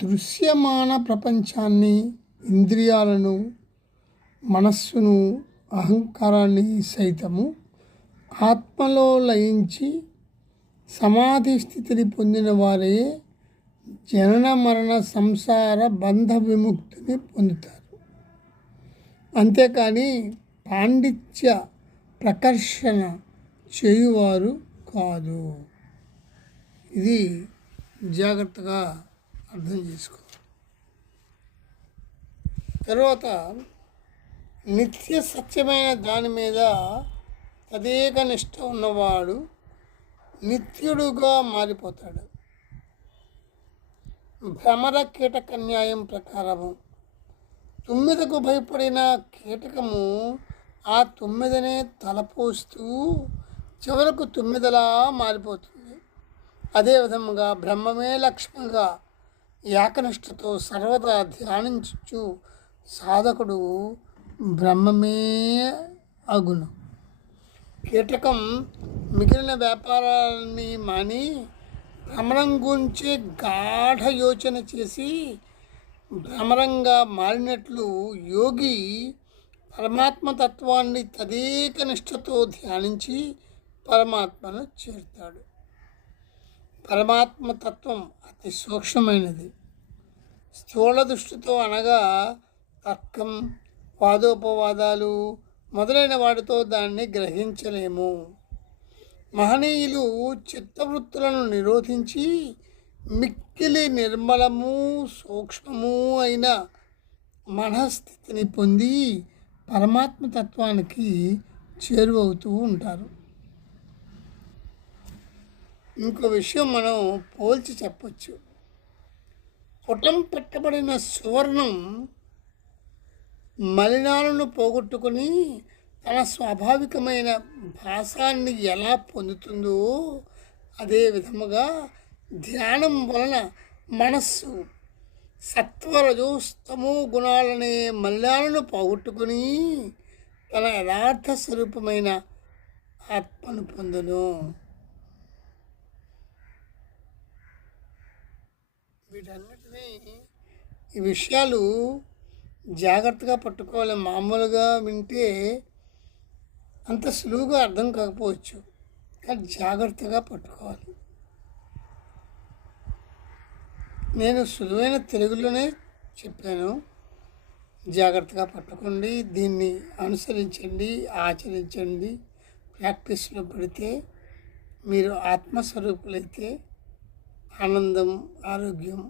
దృశ్యమాన ప్రపంచాన్ని, ఇంద్రియాలను, మనస్సును, అహంకారాన్ని సైతము ఆత్మలో లయించి సమాధి స్థితిని పొందిన వారే జనన మరణ సంసార బంధ విముక్తిని పొందుతారు. అంతేకాని పాండిత్య ప్రకర్షణ చేయువారు కాదు. ఇది జాగ్రత్తగా అర్థం చేసుకో. తర్వాత నిత్య సత్యమైన దాని మీద తదేక నిష్ట ఉన్నవాడు నిత్యుడుగా మారిపోతాడు. భ్రమర కీటక న్యాయం ప్రకారము తుమ్మెదకు భయపడిన కీటకము ఆ తుమ్మెదనే తలపోస్తూ చివరకు తుమ్మెదలా మారిపోతుంది. అదేవిధముగా బ్రహ్మమే లక్ష్యంగా ఏకనిష్టతో సర్వదా ధ్యానించు సాధకుడు బ్రహ్మమే అగును. కీటకం మిగిలిన వ్యాపారాలని మాని భ్రమరం గురించి గాఢ యోచన చేసి భ్రమరంగా మారినట్లు యోగి పరమాత్మతత్వాన్ని తదేక నిష్ఠతో ధ్యానించి పరమాత్మను చేరుతాడు. పరమాత్మతత్వం అతి సూక్ష్మమైనది. స్థూల దృష్టితో అనగా తర్కం, వాదోపవాదాలు మొదలైన వాటితో దాన్ని గ్రహించలేము. మహనీయులు చిత్తవృత్తులను నిరోధించి మిక్కిలి నిర్మలము, సూక్ష్మము అయిన మనస్థితిని పొంది పరమాత్మతత్వానికి చేరువవుతూ ఉంటారు. ఇంకో విషయం మనం పోల్చి చెప్పచ్చు. పుటం పెట్టబడిన సువర్ణం మలినాలను పోగొట్టుకొని తన స్వాభావికమైన భాసాన్ని ఎలా పొందుతుందో అదే విధముగా ధ్యానం వలన మనస్సు సత్వరజోస్తమో గుణాలనే మలినాలను పోగొట్టుకొని తన యథార్థ స్వరూపమైన ఆత్మను పొందును. వీటన్నిటినీ ఈ విషయాలు జాగ్రత్తగా పట్టుకోవాలి. మామూలుగా వింటే అంత సులువుగా అర్థం కాకపోవచ్చు, కానీ జాగ్రత్తగా పట్టుకోవాలి. నేను సులువైన తెలుగులోనే చెప్పాను. జాగ్రత్తగా పట్టుకోండి, దీన్ని అనుసరించండి, ఆచరించండి. ప్రాక్టీస్లో పెడితే మీరు ఆత్మస్వరూపులైతే ఆనందం, ఆరోగ్యం